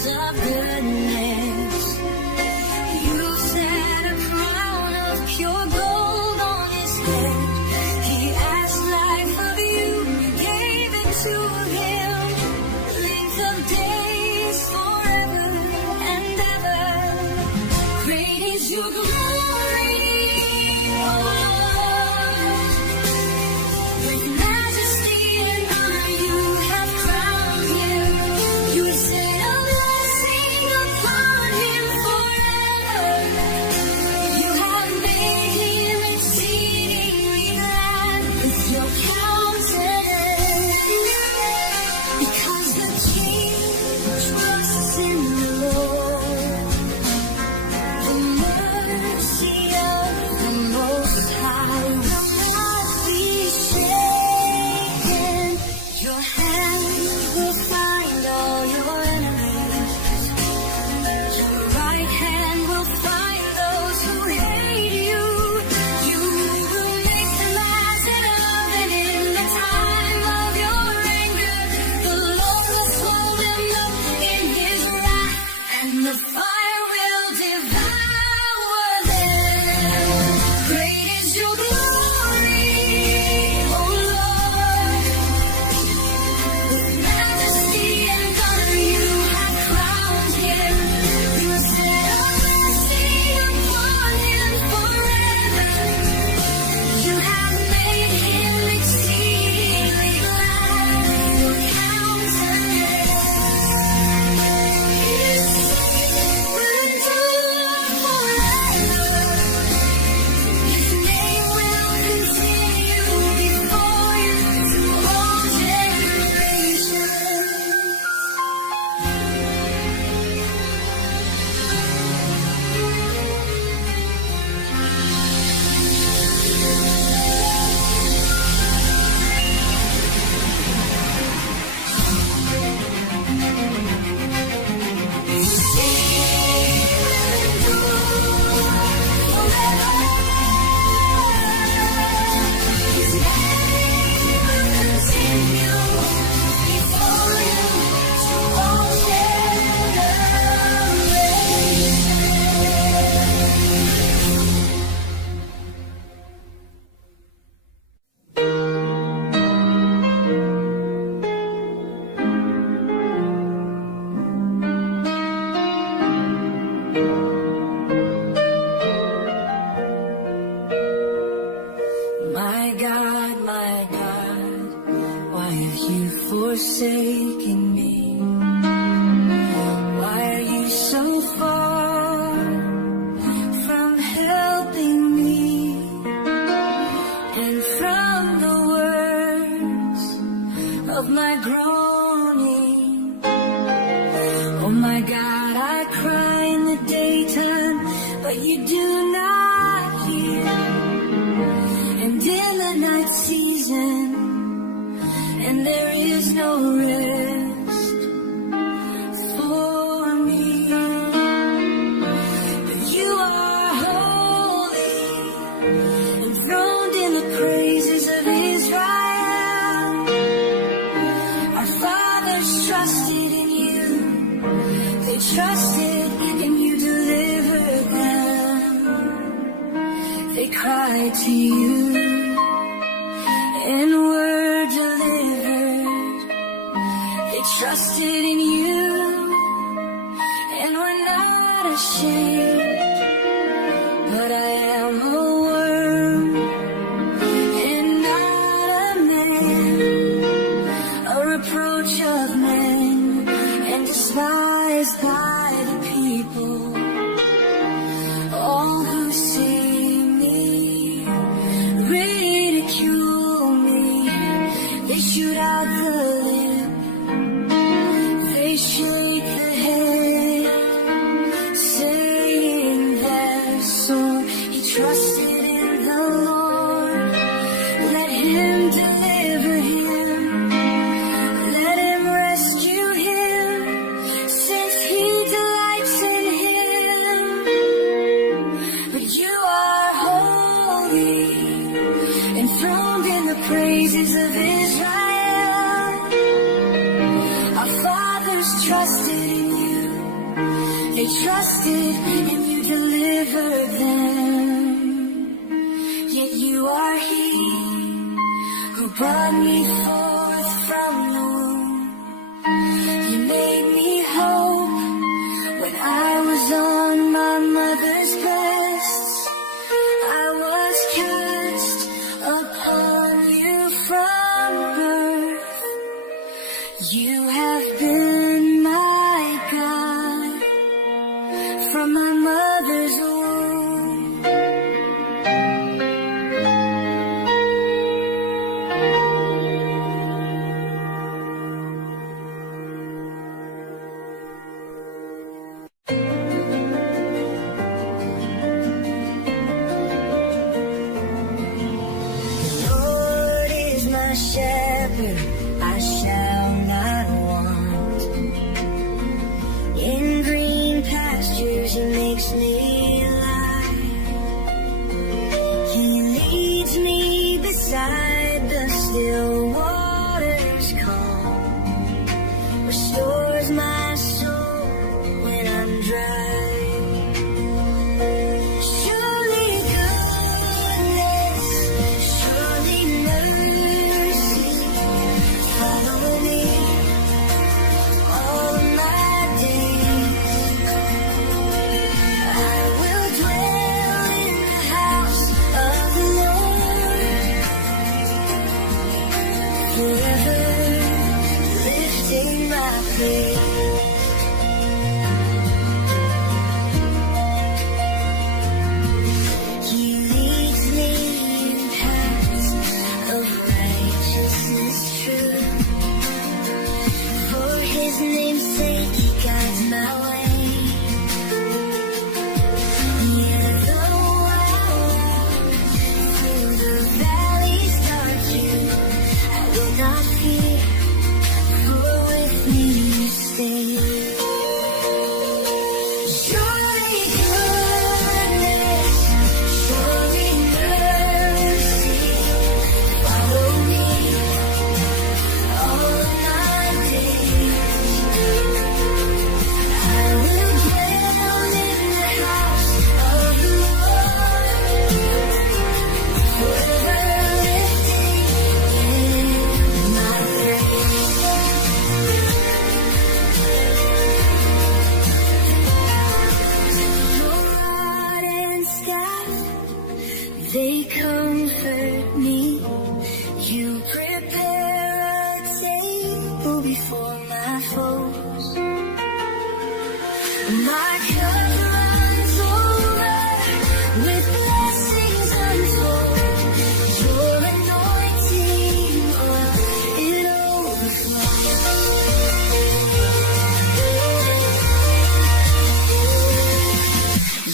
songs of goodness. You set a crown of pure gold on his head. He asked life of you, you gave it to him. Length of days forever and ever. Great is your glory. My God, why have you forsaken me? Why are you so far from helping me? And from the words of my groaning, oh my God, I cry in the daytime, but you do not hear. And in the night season, and there is no rest for me. But you are holy, enthroned in the praises of Israel. Our fathers trusted in you, they trusted and you delivered them. They cried to you and were delivered. They trusted in you and were not ashamed. But I am a worm and not a man, a reproach of men and despised by the people. All who see me ridicule me. They shoot out the lip, they shake the head, saying their sore. He trusted in the Lord, let him deliver him, let him rescue him, since he delights in him. But you are holy, enthroned in the praises of Israel. Our fathers trusted in you, They trusted and you delivered them. Yet you are He who brought me forth from the womb. You made me hope when I was on my mother's breast. I was cast upon you from birth. You have been my God from my mother's womb. Lord is my shepherd, I shall not want. In green pastures He makes me lie. He leads me beside the still waters calm. Restores my soul when I'm dry. Surely goodness, surely mercy follow me all my days. I will dwell in the house of the Lord forever, lifting my praise. He leads me in paths of righteousness true. For His name's sake He guides my way. Yet though I walk through the valley's dark view, I will not fear, for with me You stay. Surely goodness, surely mercy follow me all my days. I will dwell in the house of the Lord forever, lifting my praise. Your rod and staff, they comfort me. You prepare a table before my foes. My cup runs over with blessings untold. Your anointing oil, it overflows.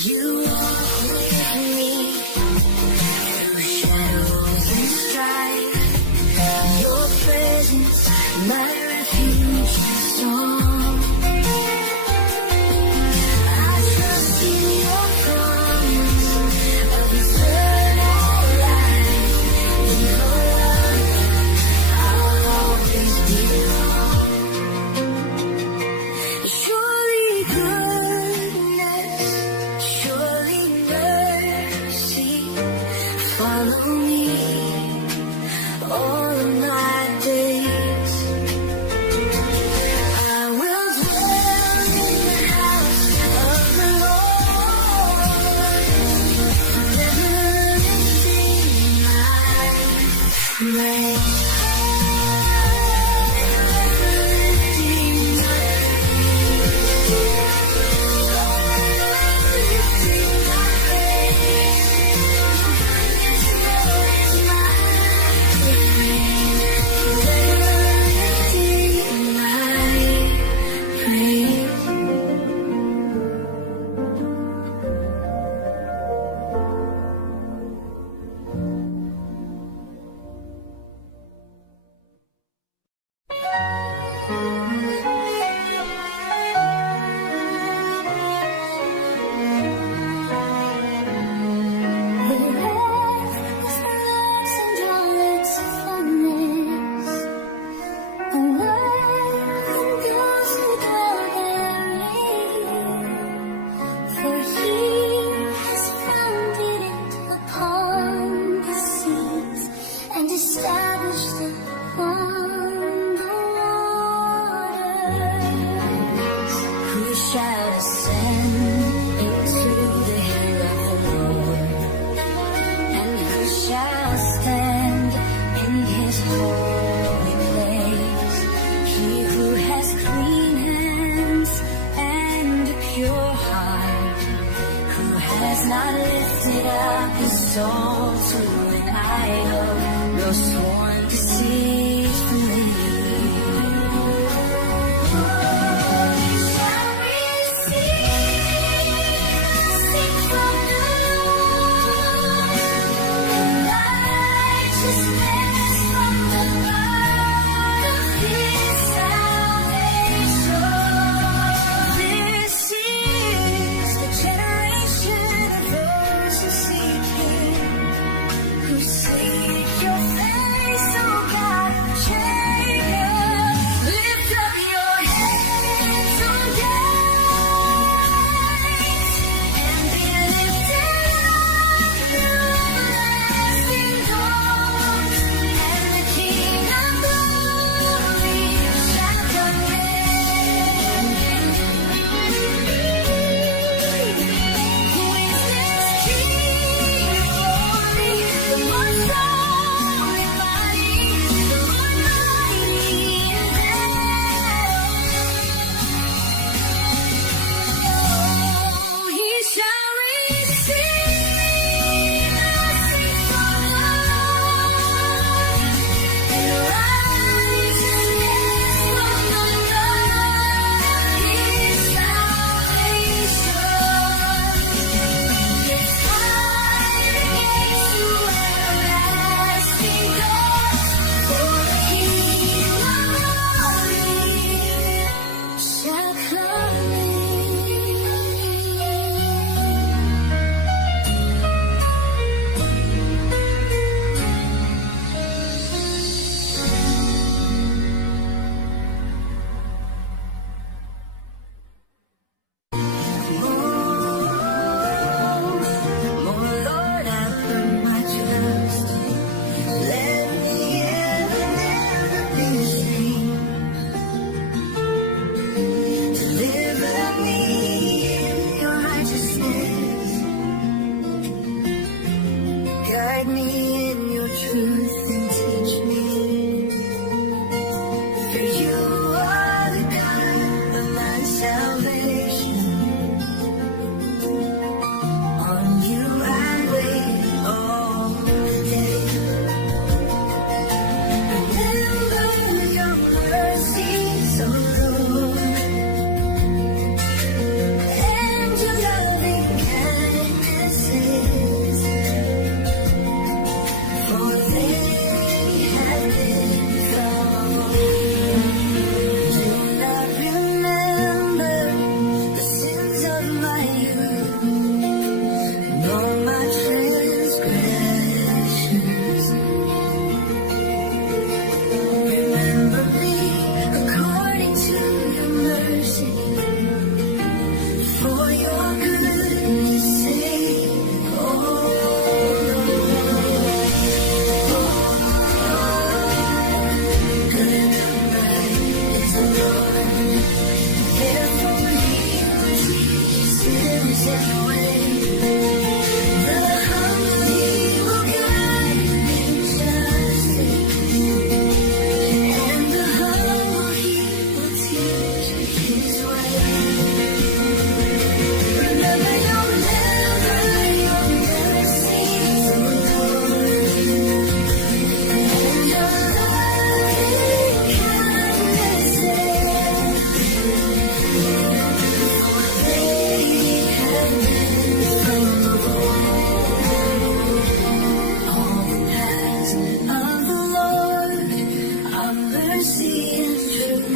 You walk with me through shadows and strife. Your presence, my refuge, song. I not lifted up his soul to an idol, nor sworn deceitfully. He shall receive from the Lord righteousness from the God of his salvation. This is the generation of those who seek him, who seek your face, O God of Jacob. Lift up your heads, O gates, and be lifted up, everlasting doors, and the King of glory shall come in. Who is this King of glory? The Lord strong and mighty, the Lord mighty in battle. He shall receive blessing from the Lord, and righteousness from the God of his salvation. His fire gates to everlasting doors, for the King of glory shall come in. Lord, I put my trust. Let me ever, never be the same. Deliver me in your righteousness. Guide me in your truth and teach me. For you are the God of my salvation. On you I wait all day. Remember your mercies, O Lord, and your loving kindnesses, for they have been from do not remember the sins of my youth, nor my transgressions. Remember me according to your mercy, for your goodness' sake, oh Lord. Good and right is the Lord, therefore he will teach sinners his way. The humble he will guide in justice, and the humble he will teach his way. Remember your mercies, O Lord, and your loving kindnesses, for they have been from all the paths of the Lord are mercy and truth,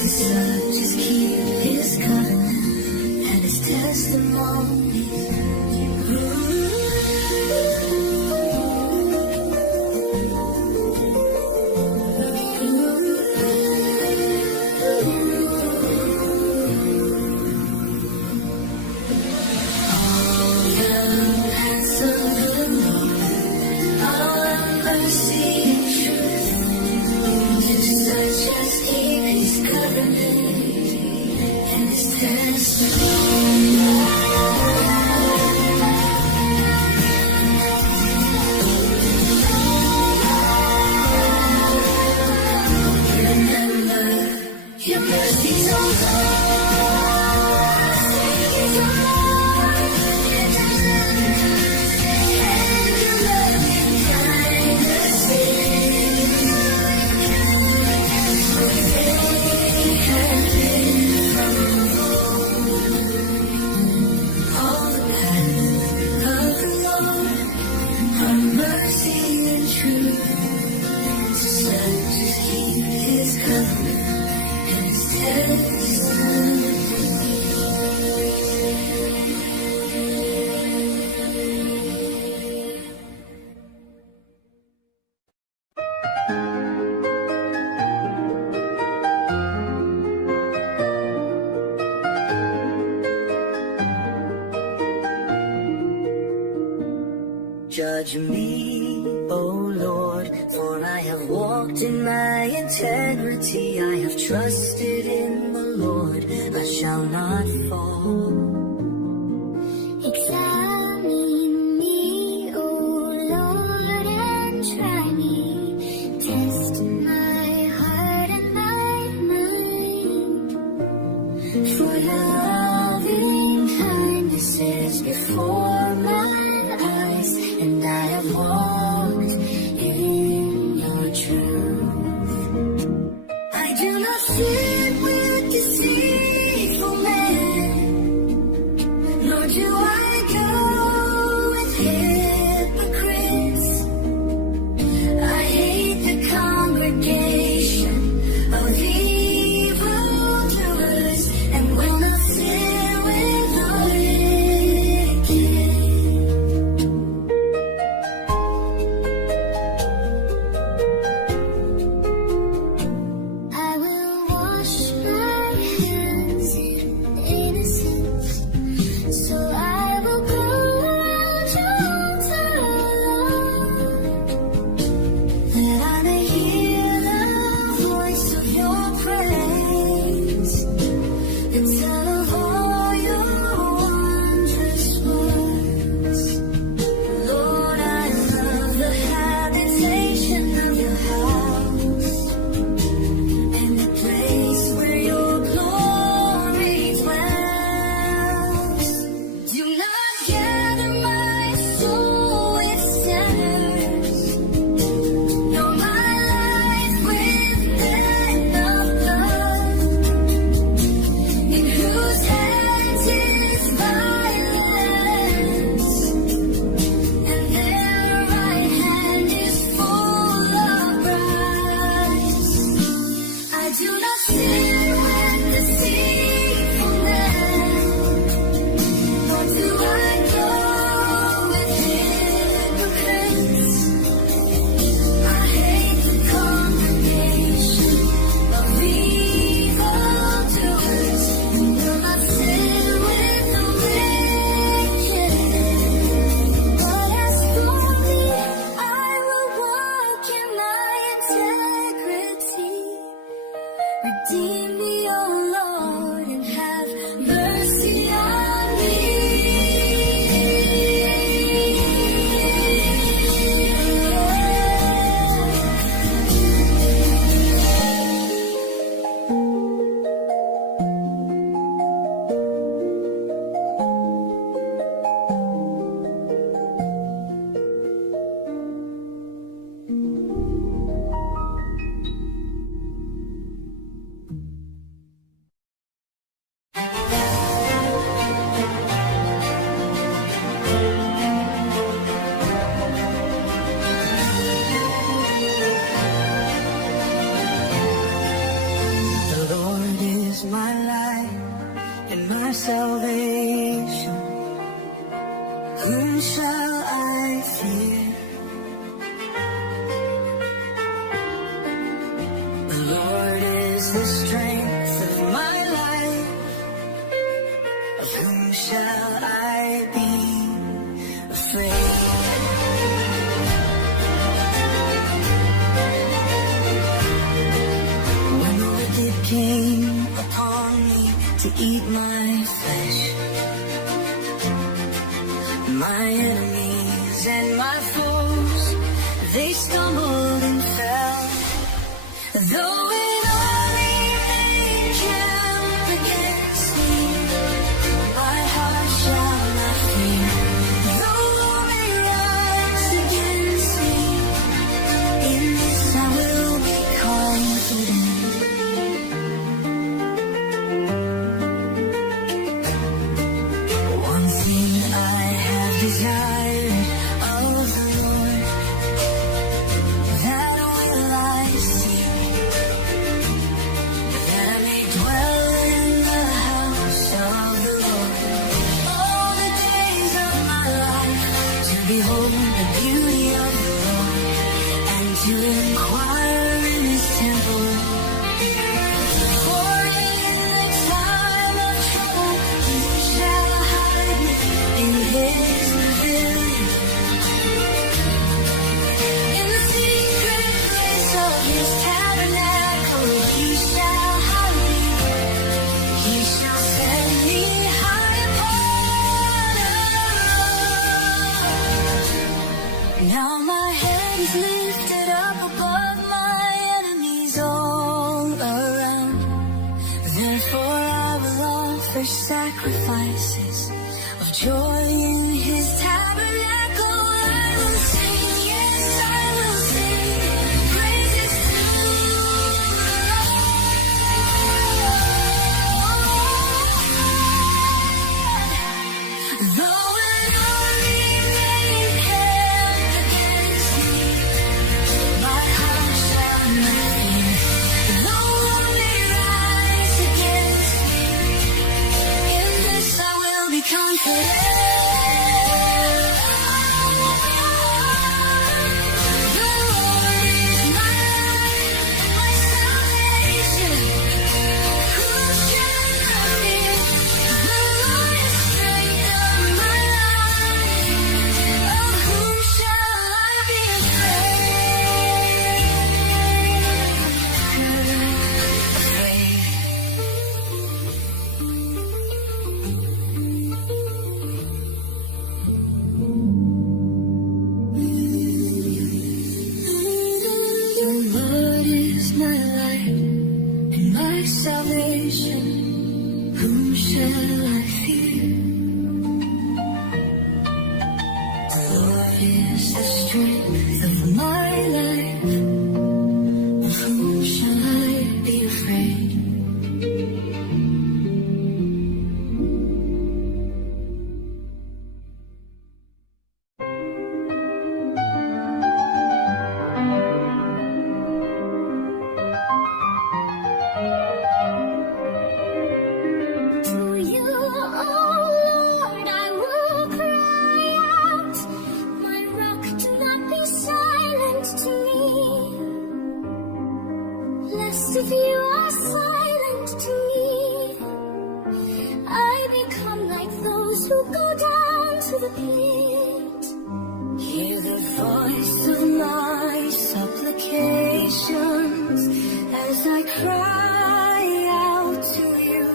to such as keep his covenant and his testimonies. Your mercies, oh Lord, judge me, O Lord, for I have walked in my integrity. I have trusted in the Lord, I shall not fall. Examine me, O Lord, and try me. Test my heart and my mind. For your loving kindness is before my eyes, and I have walked in your truth. I do not sit with deceitful men, nor do I go with hypocrites. I hate the congregation of evildoers, and will not sit with the wicked. I will wash my hands in innocence, so I will go around your altar alone, that I may hear the voice of your praise, and tell of all your wondrous works. Lord, I love the habitation of your house, and the place where your glory dwells. Do not gather my soul with sinners, nor my life with men of blood, in whose hands is violence, and their right hand is full of bribes. I do not sit with deceitful men, nor do I go with hypocrites. I hate the congregation of evildoers, and will not sit with the wicked. But as for me, I will walk in my integrity. Redeem me, O Lord, and have mercy on me. The Lord is my light and my salvation. Whom shall I fear? The Lord is the strength of my life. Of whom shall I be afraid? When the wicked came upon me to eat my flesh, my enemies and my foes, they stumbled and fell. Though an army may encamp against me, my heart shall not fear. Though war may rise against me, in this I will be confident. One thing I have desired of the Lord, that will I seek, that I may dwell in the house of the Lord all the days of my life, to behold the beauty of the Lord, and to inquire in His temple. For in the time of trouble He shall hide me in His pavilion. offer sacrifices of joy in his tabernacle. I will sing, yes, I will sing praises to the Lord. Though an army may encamp against me, my heart shall not fear. Though war may rise against me, in this I will be confident. The Lord is my light and my salvation. Whom shall I fear? The Lord is strength of my life. Of whom shall I be The Lord is my light and my salvation. Whom shall I fear? The Lord is the strength of my life. Of whom shall I be afraid? To you, oh Lord, I will cry out. My rock, do not be silent to me. Lest if you are silent to me, I become like those who go down to the pit. Hear the voice of my supplications as I cry out to you.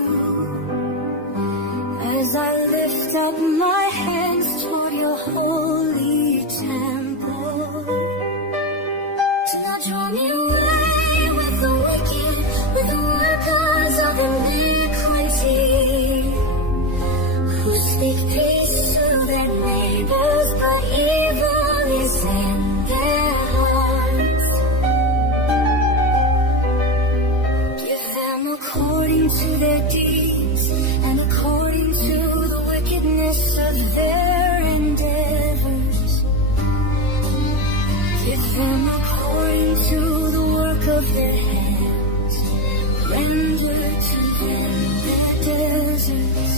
As I lift up my hands toward your holy temple, do not draw me away with the wicked, with the workers of iniquity, who speak peace to their neighbors, but evil is in their hearts. Give them according to their deeds and according to the wickedness of their endeavors. Give them according to the work of their hands. Render to them their deserts.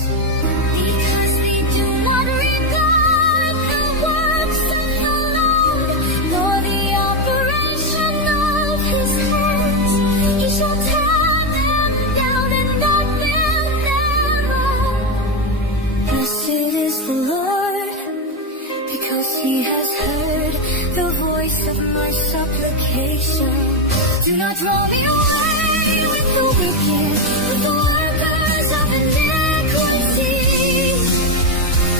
Because they do not regard the works of the Lord, nor the operation of his hands. He shall tear them down and not build them up. Blessed is the Lord, because he has heard the voice of my supplication. Do not draw me away with the wicked, with the workers of iniquity,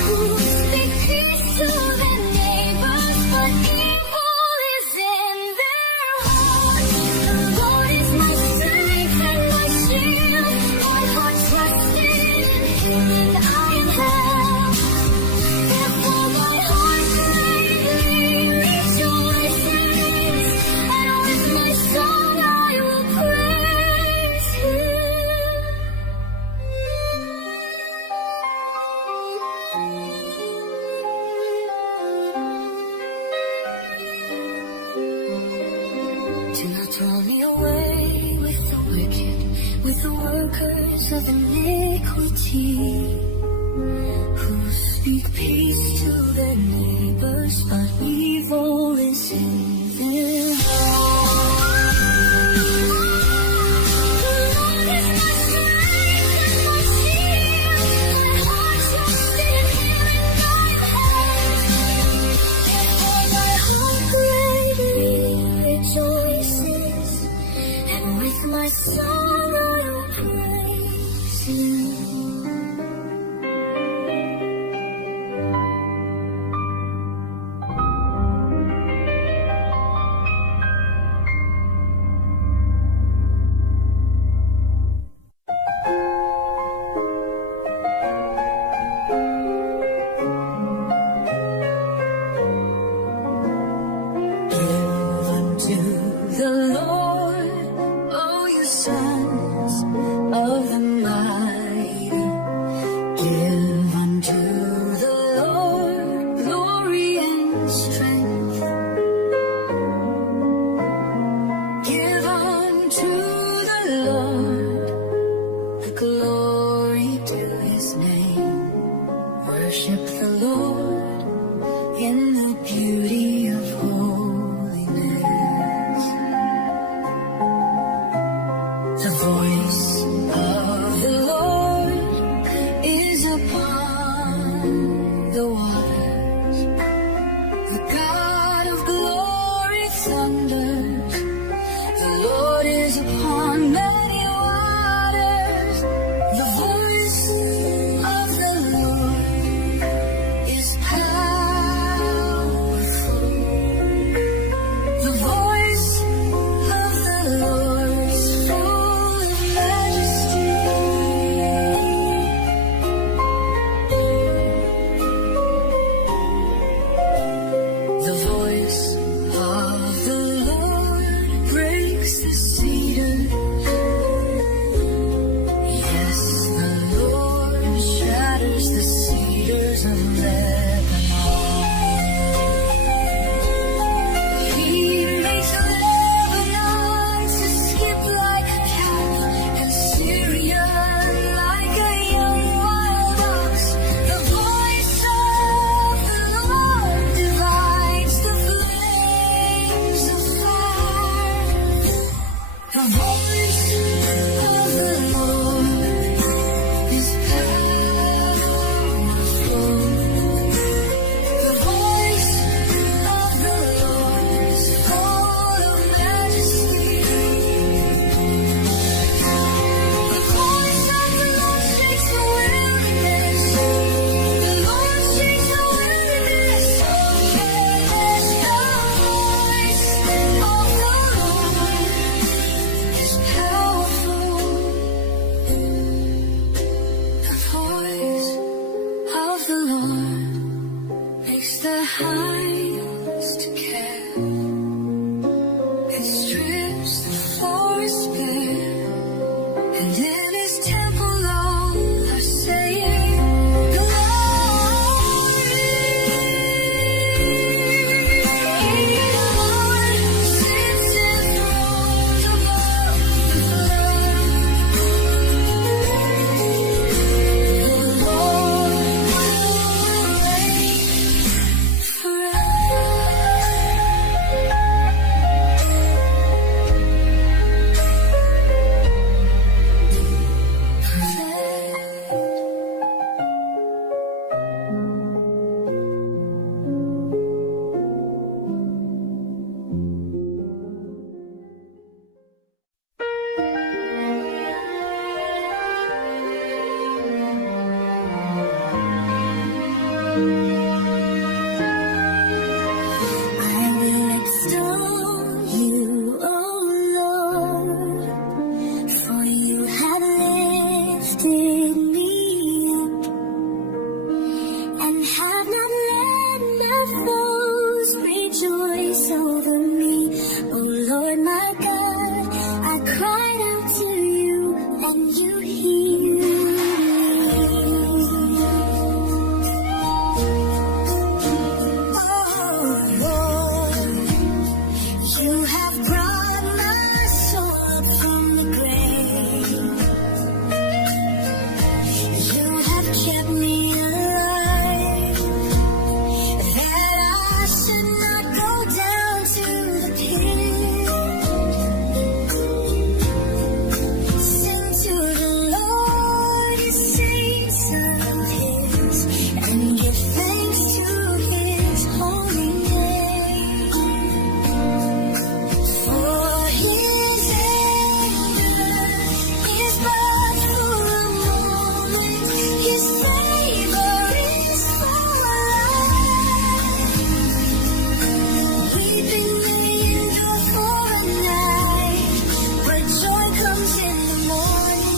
who speak peace to their neighbors, but evil is in their hearts. The Lord is my strength and my shield. My heart trusted in him, and I am helped. Therefore my heart greatly rejoices, and with my song I will praise him. Do not draw me away with the wicked, with the workers of iniquity, who speak peace to their neighbors, but evil is in their hearts. The Lord is my strength and my shield. My heart trusted in him, and I am helped. Therefore my heart greatly rejoices, and with my song I will praise him. 「times to care. He strips the forest bare, and in his temple all are saying, Glory. The Lord sits enthroned above the flood. The Lord will reign forever. I will extol you, O Lord, for you have lifted me up and have not let my foes rejoice over me. O Lord my God, I cried out to you and you healed me. Oh Lord, you have brought my soul up from the grave. You have kept me alive, that I should not go down to the pit. Sing to the Lord, His saints of His, and give thanks to His holy name. For His anger is but for a moment, His favor is for life. Weeping may endure for a night, but joy comes in the morning.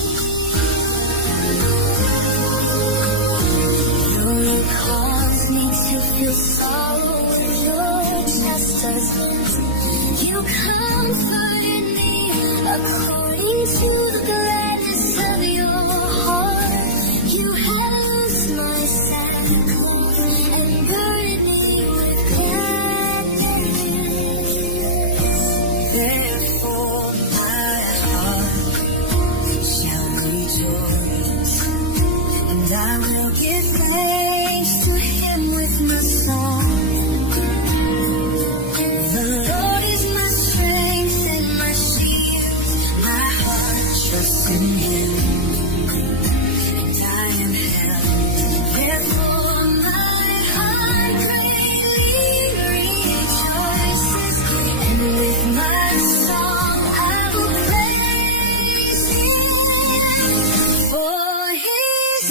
You cause me to feel sorrow with your chastisement. You comforted me according to the gladness of your heart. You have loosed my sackcloth and girded me with gladness. Therefore my heart shall rejoice, and I will give thanks to Him with my song. The Lord is my strength and my shield. My heart trusts in Him, and I am held. Therefore my heart greatly rejoices, and with my song I will praise Him. For His